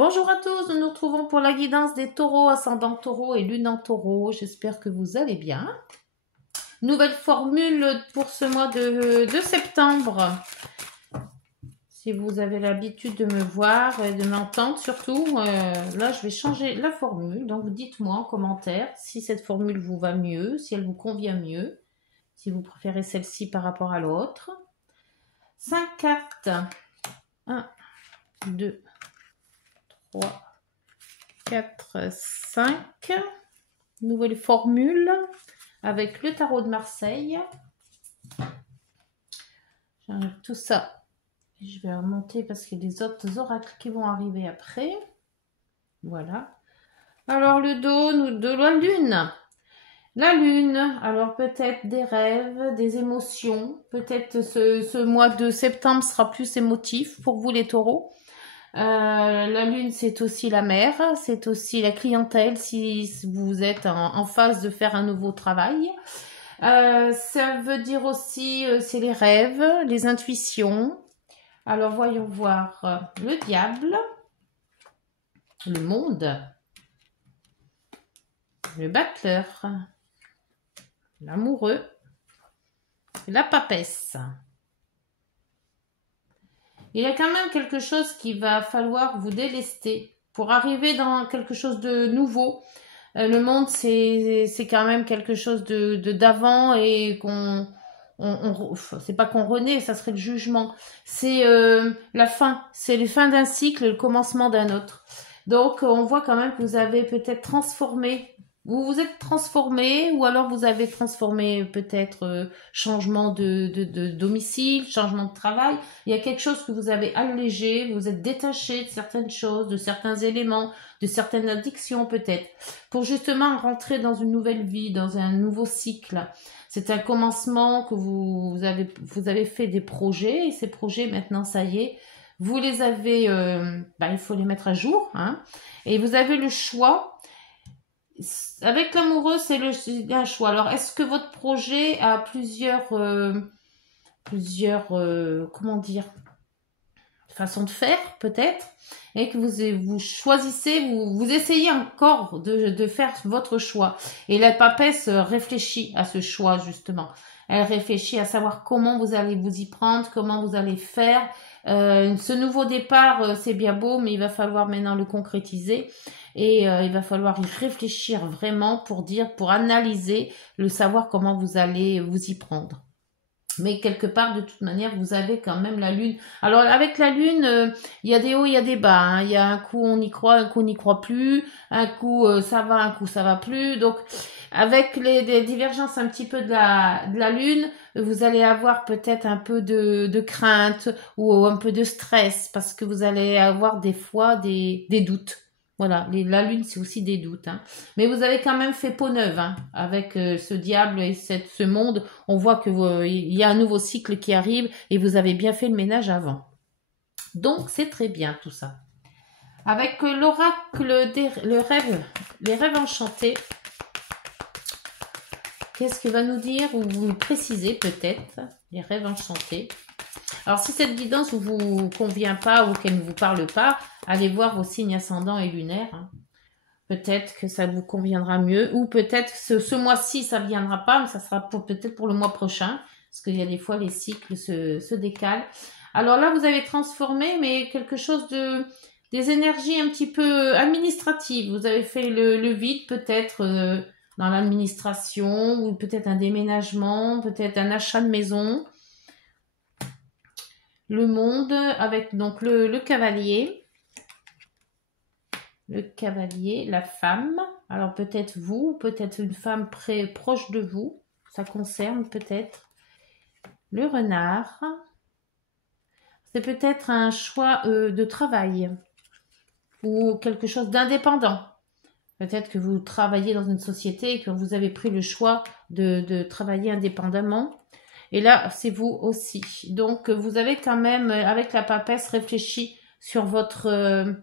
Bonjour à tous, nous nous retrouvons pour la guidance des taureaux, ascendant taureau et lune en taureau. J'espère que vous allez bien. Nouvelle formule pour ce mois de septembre. Si vous avez l'habitude de me voir et de m'entendre surtout, là je vais changer la formule. Donc dites-moi en commentaire si cette formule vous va mieux, si elle vous convient mieux, si vous préférez celle-ci par rapport à l'autre. 5 cartes. 1, 2, 3, 4, 5. Nouvelle formule avec le tarot de Marseille. J'enlève tout ça. Je vais remonter parce qu'il y a des autres oracles qui vont arriver après. Voilà. Alors le dos de la lune. La lune, alors peut-être des rêves, des émotions. Peut-être ce mois de septembre sera plus émotif pour vous les taureaux. La lune, c'est aussi la mère, c'est aussi la clientèle si vous êtes en phase de faire un nouveau travail. Ça veut dire aussi, c'est les rêves, les intuitions. Alors voyons voir le diable, le monde, le battleur, l'amoureux, la papesse. Il y a quand même quelque chose qu'il va falloir vous délester pour arriver dans quelque chose de nouveau. Le monde, c'est quand même quelque chose de d'avant et c'est pas qu'on renaît, ça serait le jugement. C'est la fin, c'est la fin d'un cycle, le commencement d'un autre. Donc, on voit quand même que vous avez peut-être transformé. Vous vous êtes transformé ou alors vous avez transformé peut-être changement de domicile, changement de travail. Il y a quelque chose que vous avez allégé, vous êtes détaché de certaines choses, de certains éléments, de certaines addictions peut-être, pour justement rentrer dans une nouvelle vie, dans un nouveau cycle. C'est un commencement que vous avez fait des projets et ces projets maintenant ça y est, vous les avez, il faut les mettre à jour, hein, et vous avez le choix. Avec l'amoureux, c'est un choix. Alors, est-ce que votre projet a comment dire, façons de faire, peut-être, et que vous choisissez, vous essayez encore de faire votre choix. Et la papesse réfléchit à ce choix, justement. Elle réfléchit à savoir comment vous allez vous y prendre, comment vous allez faire. Ce nouveau départ, c'est bien beau, mais il va falloir maintenant le concrétiser. Et il va falloir y réfléchir vraiment pour analyser, le savoir comment vous allez vous y prendre. Mais quelque part, de toute manière, vous avez quand même la lune. Alors avec la lune, il y a des hauts, il y a des bas, hein. Il y a un coup on y croit, un coup on n'y croit plus, un coup ça va, un coup ça va plus. Donc avec les divergences un petit peu de la lune, vous allez avoir peut-être un peu de crainte ou un peu de stress parce que vous allez avoir des fois des doutes. Voilà, la lune, c'est aussi des doutes, hein. Mais vous avez quand même fait peau neuve, hein, avec ce diable et ce monde. On voit que il y a un nouveau cycle qui arrive et vous avez bien fait le ménage avant. Donc c'est très bien tout ça. Avec l'oracle les rêves enchantés, qu'est-ce qu'il va nous dire ou vous me précisez peut-être les rêves enchantés. Alors si cette guidance ne vous convient pas ou qu'elle ne vous parle pas, allez voir vos signes ascendants et lunaires, hein. Peut-être que ça vous conviendra mieux, ou peut-être que ce mois-ci ça ne viendra pas, mais ça sera peut-être pour le mois prochain, parce qu'il y a des fois les cycles se décalent. Alors là, vous avez transformé, mais quelque chose des énergies un petit peu administratives. Vous avez fait le vide peut-être dans l'administration, ou peut-être un déménagement, peut-être un achat de maison. Le monde avec donc le cavalier. Le cavalier, la femme. Alors peut-être vous, peut-être une femme proche de vous. Ça concerne peut-être le renard. C'est peut-être un choix de travail ou quelque chose d'indépendant. Peut-être que vous travaillez dans une société et que vous avez pris le choix de travailler indépendamment. Et là, c'est vous aussi. Donc, vous avez quand même, avec la papesse, réfléchi sur votre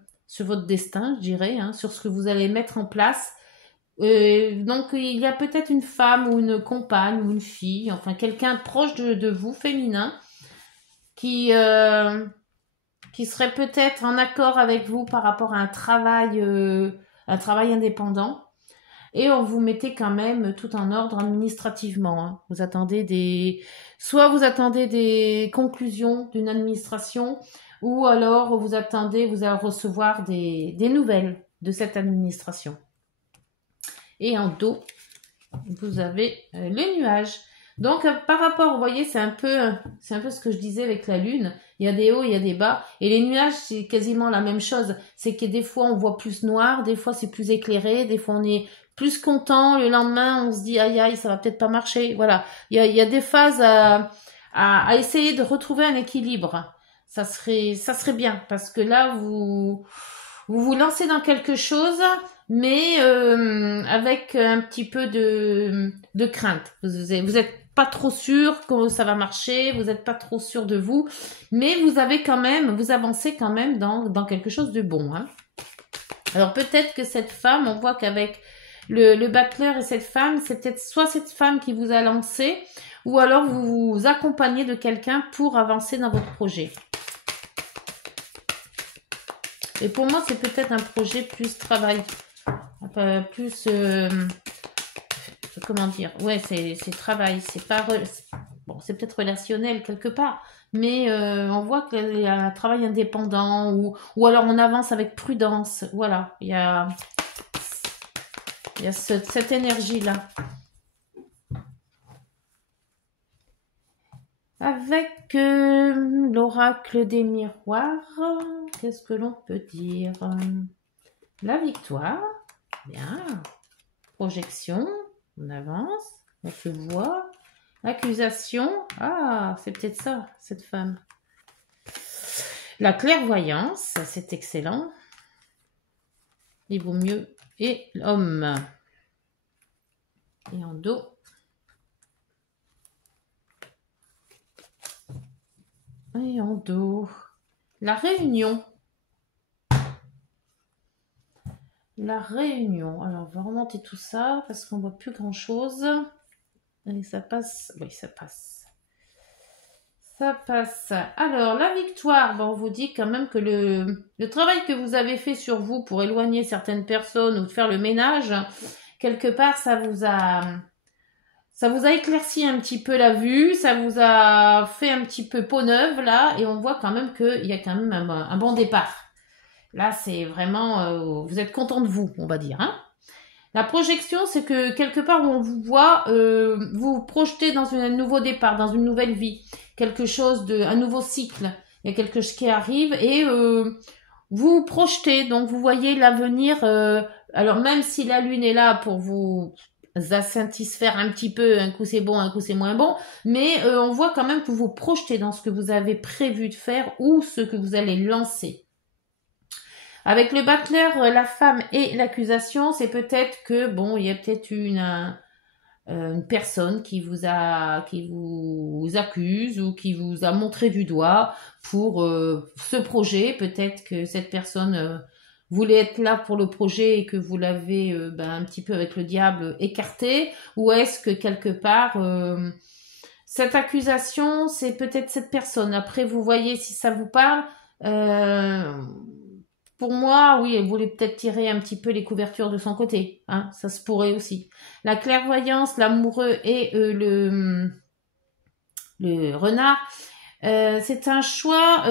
destin, je dirais, hein, sur ce que vous allez mettre en place. Donc, il y a peut-être une femme ou une compagne ou une fille, enfin quelqu'un proche de vous, féminin, qui qui serait peut-être en accord avec vous par rapport à un travail indépendant. Et on vous mettez quand même tout en ordre administrativement. Hein. Soit vous attendez des conclusions d'une administration, ou alors vous allez recevoir des nouvelles de cette administration. Et en dos, vous avez les nuages. Donc par rapport, vous voyez, c'est un peu ce que je disais avec la lune. Il y a des hauts, il y a des bas. Et les nuages, c'est quasiment la même chose. C'est que des fois, on voit plus noir, des fois, c'est plus éclairé, des fois, on est plus content. Le lendemain, on se dit, aïe, aïe, ça va peut-être pas marcher. Voilà. Il y a des phases à essayer de retrouver un équilibre. Ça serait bien. Parce que là, vous lancez dans quelque chose, mais avec un petit peu de crainte. Vous êtes pas trop sûr que ça va marcher, vous n'êtes pas trop sûr de vous, mais vous avancez quand même dans quelque chose de bon. Hein. Alors peut-être que cette femme, on voit qu'avec le bachelor et cette femme, c'est peut-être soit cette femme qui vous a lancé, ou alors vous vous accompagnez de quelqu'un pour avancer dans votre projet. Et pour moi, c'est peut-être un projet plus travail, plus... comment dire, ouais, c'est travail, c'est pas bon, c'est peut-être relationnel quelque part, mais on voit qu'il y a un travail indépendant ou alors on avance avec prudence. Voilà, il y a cette énergie là. Avec l'oracle des miroirs, qu'est-ce que l'on peut dire? La victoire, bien. Projection. On avance, on se voit. Accusation, ah, c'est peut-être ça, cette femme. La clairvoyance, c'est excellent. Il vaut mieux. Et l'homme. Et en dos. Et en dos. La réunion. La réunion. Alors, on va remonter tout ça parce qu'on voit plus grand chose. Et ça passe. Oui, ça passe. Ça passe. Alors, la victoire, on vous dit quand même que le travail que vous avez fait sur vous pour éloigner certaines personnes ou faire le ménage, quelque part, ça vous a éclairci un petit peu la vue, ça vous a fait un petit peu peau neuve, là, et on voit quand même qu'il y a quand même un bon départ. Là, c'est vraiment... vous êtes content de vous, on va dire. Hein. La projection, c'est que quelque part où on vous voit, vous vous projetez dans un nouveau départ, dans une nouvelle vie. Un nouveau cycle. Il y a quelque chose qui arrive et vous vous projetez. Donc, vous voyez l'avenir. Alors, même si la lune est là pour vous satisfaire un petit peu, un coup c'est bon, un coup c'est moins bon, mais on voit quand même que vous vous projetez dans ce que vous avez prévu de faire ou ce que vous allez lancer. Avec le bachelor, la femme et l'accusation, c'est peut-être que, bon, il y a peut-être une personne qui vous accuse ou qui vous a montré du doigt pour ce projet. Peut-être que cette personne voulait être là pour le projet et que vous l'avez un petit peu avec le diable écarté. Ou est-ce que quelque part, cette accusation, c'est peut-être cette personne. Après, vous voyez si ça vous parle. Pour moi, oui, elle voulait peut-être tirer un petit peu les couvertures de son côté. Hein, ça se pourrait aussi. La clairvoyance, l'amoureux et le renard, c'est un choix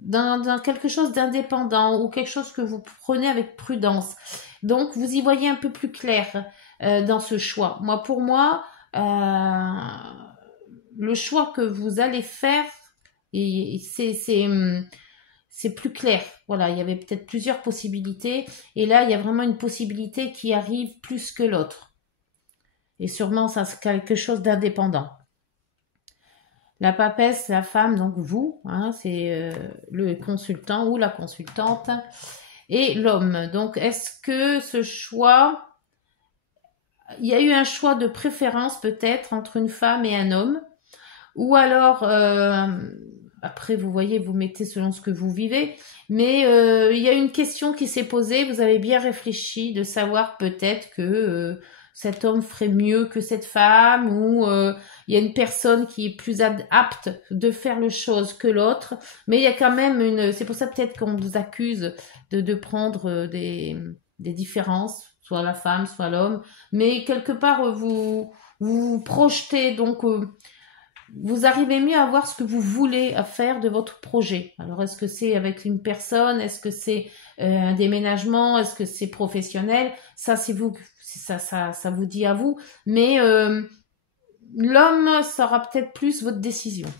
dans quelque chose d'indépendant ou quelque chose que vous prenez avec prudence. Donc, vous y voyez un peu plus clair dans ce choix. Pour moi, le choix que vous allez faire, c'est plus clair. Voilà, il y avait peut-être plusieurs possibilités. Et là, il y a vraiment une possibilité qui arrive plus que l'autre. Et sûrement, ça c'est quelque chose d'indépendant. La papesse, la femme, donc vous, hein, c'est le consultant ou la consultante. Et l'homme. Donc, est-ce que ce choix... Il y a eu un choix de préférence peut-être entre une femme et un homme. Ou alors... Après, vous voyez, vous mettez selon ce que vous vivez. Mais il y a une question qui s'est posée. Vous avez bien réfléchi de savoir peut-être que cet homme ferait mieux que cette femme, ou il y a une personne qui est plus apte de faire les choses que l'autre, mais il y a quand même c'est pour ça peut-être qu'on vous accuse de prendre des différences, soit la femme, soit l'homme, mais quelque part vous projetez, donc vous arrivez mieux à voir ce que vous voulez à faire de votre projet. Alors, est-ce que c'est avec une personne? Est-ce que c'est un déménagement? Est-ce que c'est professionnel? Ça, c'est vous, ça vous dit à vous. Mais l'homme sera peut-être plus votre décision.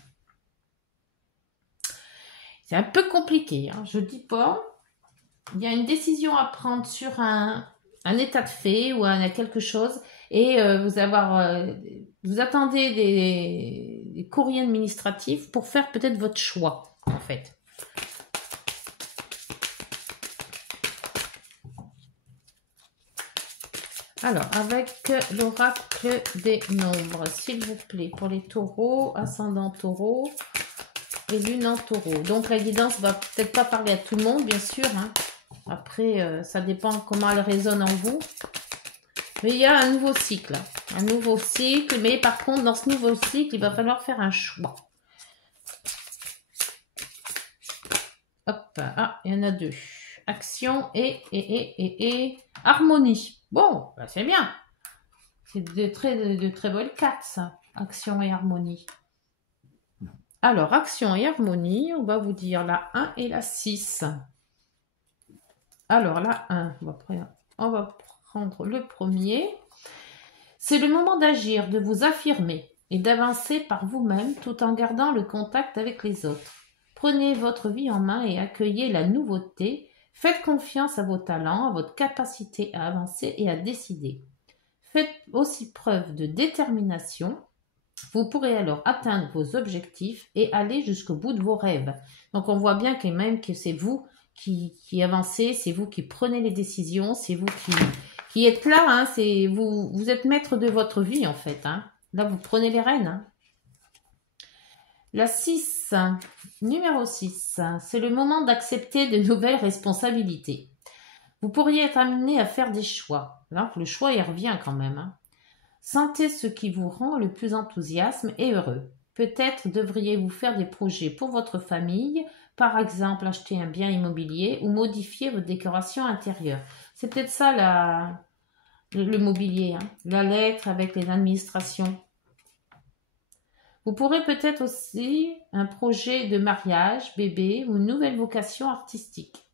C'est un peu compliqué, hein, je dis pas. Il y a une décision à prendre sur un état de fait ou quelque chose, et vous attendez des courriers administratifs pour faire peut-être votre choix, en fait. Alors, avec l'oracle des nombres, s'il vous plaît, pour les taureaux, ascendant taureau et lune en taureau. Donc, la guidance va peut-être pas parler à tout le monde, bien sûr, hein. Après, ça dépend comment elle résonne en vous. Mais il y a un nouveau cycle. Un nouveau cycle. Mais par contre, dans ce nouveau cycle, il va falloir faire un choix. Hop. Ah, il y en a deux. Action et harmonie. Bon, bah c'est bien. C'est de très belles cartes, ça. Action et harmonie. Alors, action et harmonie, on va vous dire la 1 et la 6. Alors, la 1, on va prendre le premier. C'est le moment d'agir, de vous affirmer et d'avancer par vous-même tout en gardant le contact avec les autres. Prenez votre vie en main et accueillez la nouveauté. Faites confiance à vos talents, à votre capacité à avancer et à décider. Faites aussi preuve de détermination. Vous pourrez alors atteindre vos objectifs et aller jusqu'au bout de vos rêves. Donc on voit bien que même que c'est vous qui avancez, c'est vous qui prenez les décisions, c'est vous qui êtes là, hein, vous êtes maître de votre vie en fait. Hein. Là, vous prenez les rênes. Hein. La 6, numéro 6, c'est le moment d'accepter de nouvelles responsabilités. Vous pourriez être amené à faire des choix. Là, le choix, il revient quand même. Hein. Sentez ce qui vous rend le plus enthousiasme et heureux. Peut-être devriez-vous faire des projets pour votre famille, par exemple acheter un bien immobilier ou modifier votre décoration intérieure. C'est peut-être ça le mobilier, hein, la lettre avec les administrations. Vous pourrez peut-être aussi un projet de mariage, bébé ou une nouvelle vocation artistique.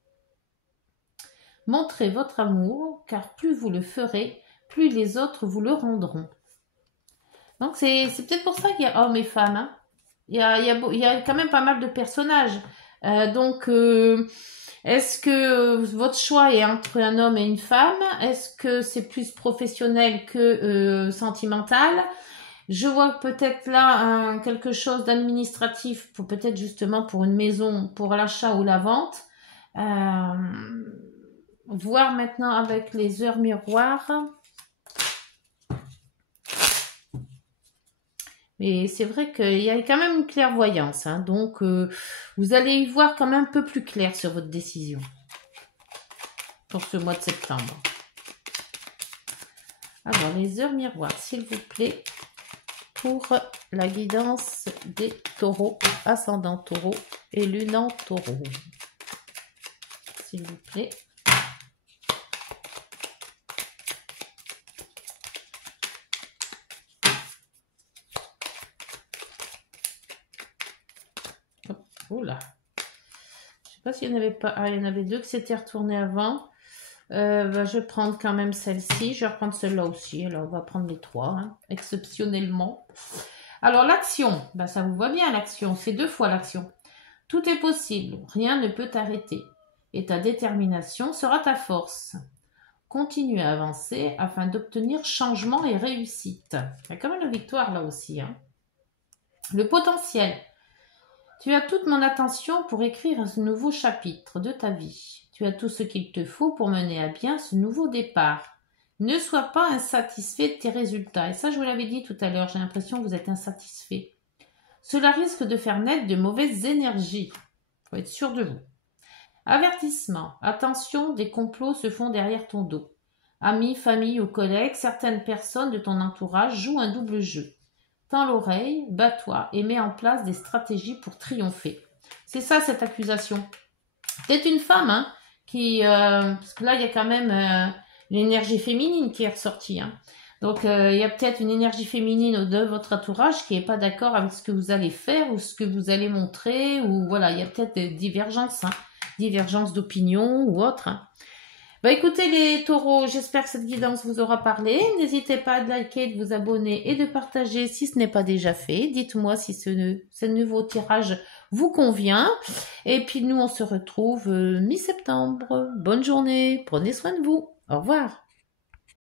Montrez votre amour, car plus vous le ferez, plus les autres vous le rendront. Donc c'est peut-être pour ça qu'il y a hommes et femmes. Hein. Il y a quand même pas mal de personnages. Est-ce que votre choix est entre un homme et une femme? Est-ce que c'est plus professionnel que sentimental? Je vois peut-être là quelque chose d'administratif, peut-être justement pour une maison, pour l'achat ou la vente. Voir maintenant avec les heures miroirs. Mais c'est vrai qu'il y a quand même une clairvoyance. Hein, donc, vous allez y voir quand même un peu plus clair sur votre décision. Pour ce mois de septembre. Alors, les heures miroirs, s'il vous plaît. Pour la guidance des taureaux, ascendant taureau et lune en taureau. S'il vous plaît. Oula. Je sais pas s'il y en avait pas. Ah, il y en avait deux qui s'étaient retournés avant. Je vais prendre quand même celle-ci. Je vais reprendre celle-là aussi. Alors, on va prendre les trois, hein, exceptionnellement. Alors, l'action. Ça vous va bien, l'action. C'est 2 fois l'action. Tout est possible. Rien ne peut t'arrêter. Et ta détermination sera ta force. Continue à avancer afin d'obtenir changement et réussite. Il y a quand même la victoire là aussi. Hein. Le potentiel. Tu as toute mon attention pour écrire ce nouveau chapitre de ta vie. Tu as tout ce qu'il te faut pour mener à bien ce nouveau départ. Ne sois pas insatisfait de tes résultats. Et ça, je vous l'avais dit tout à l'heure, j'ai l'impression que vous êtes insatisfait. Cela risque de faire naître de mauvaises énergies. Il faut être sûr de vous. Avertissement. Attention, des complots se font derrière ton dos. amis, famille ou collègues, certaines personnes de ton entourage jouent un double jeu. Tends l'oreille, bats-toi et mets en place des stratégies pour triompher. C'est ça cette accusation. C'est une femme, hein, parce que là il y a quand même l'énergie féminine qui est ressortie. Hein. Donc il y a peut-être une énergie féminine de votre entourage qui n'est pas d'accord avec ce que vous allez faire ou ce que vous allez montrer, ou voilà, il y a peut-être des divergences, hein, divergences d'opinion ou autre. Hein. Bah écoutez les taureaux, j'espère que cette guidance vous aura parlé. N'hésitez pas à liker, de vous abonner et de partager si ce n'est pas déjà fait. Dites-moi si ce nouveau tirage vous convient. Et puis nous, on se retrouve mi-septembre. Bonne journée, prenez soin de vous. Au revoir.